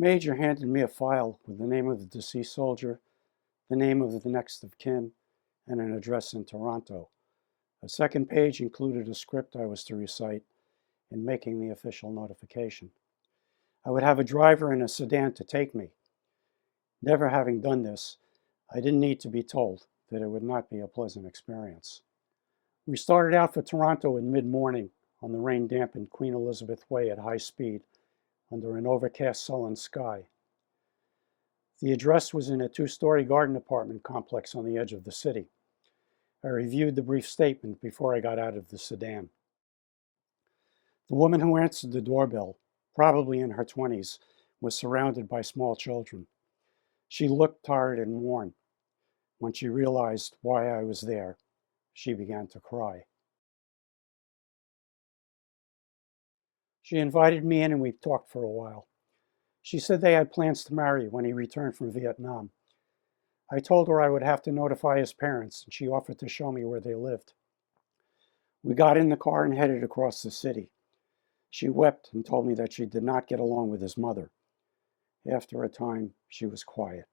major handed me a file with the name of the deceased soldier, the name of the next of kin, and an address in Toronto. A second page included a script I was to recite in making the official notification. I would have a driver in a sedan to take me. Never having done this, I didn't need to be told that it would not be a pleasant experience. We started out for Toronto in mid-morning on the rain-dampened Queen Elizabeth Way at high speed under an overcast sullen sky. The address was in a two-story garden apartment complex on the edge of the city. I reviewed the brief statement before I got out of the sedan. The woman who answered the doorbell, probably in her 20s, was surrounded by small children. She looked tired and worn. When she realized why I was there, she began to cry. She invited me in and we talked for a while. She said they had plans to marry when he returned from Vietnam. I told her I would have to notify his parents, and she offered to show me where they lived. We got in the car and headed across the city. She wept and told me that she did not get along with his mother. After a time, she was quiet.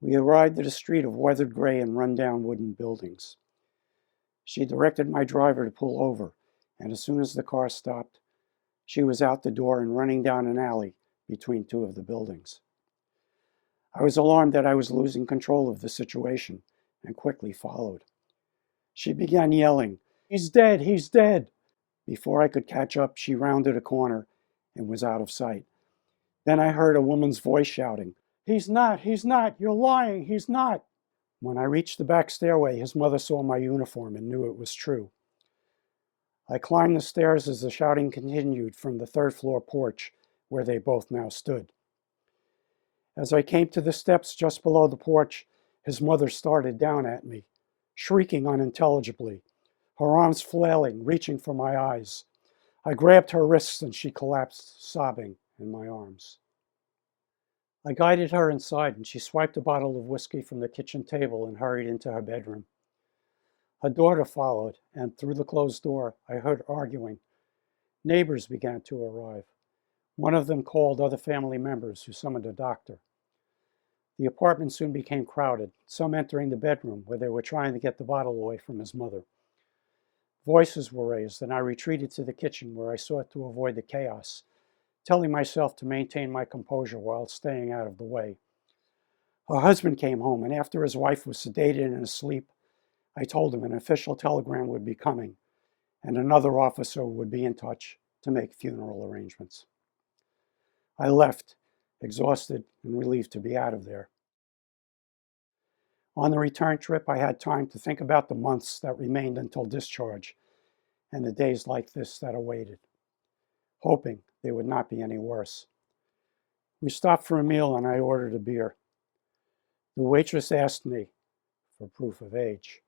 We arrived at a street of weathered gray and run-down wooden buildings. She directed my driver to pull over, and as soon as the car stopped, she was out the door and running down an alley between two of the buildings. I was alarmed that I was losing control of the situation and quickly followed. She began yelling, "He's dead, he's dead!" Before I could catch up, she rounded a corner and was out of sight. Then I heard a woman's voice shouting, he's not, you're lying, he's not." When I reached the back stairway, his mother saw my uniform and knew it was true. I climbed the stairs as the shouting continued from the third-floor porch where they both now stood. As I came to the steps just below the porch, his mother started down at me, shrieking unintelligibly, her arms flailing, reaching for my eyes. I grabbed her wrists and she collapsed, sobbing, in my arms. I guided her inside and she swiped a bottle of whiskey from the kitchen table and hurried into her bedroom. Her daughter followed, and through the closed door, I heard arguing. Neighbors began to arrive. One of them called other family members who summoned a doctor. The apartment soon became crowded, some entering the bedroom where they were trying to get the bottle away from his mother. Voices were raised, and I retreated to the kitchen where I sought to avoid the chaos, telling myself to maintain my composure while staying out of the way. Her husband came home, and after his wife was sedated and asleep, I told him an official telegram would be coming, and another officer would be in touch to make funeral arrangements. I left, exhausted and relieved to be out of there. On the return trip, I had time to think about the months that remained until discharge and the days like this that awaited, hoping they would not be any worse. We stopped for a meal and I ordered a beer. The waitress asked me for proof of age.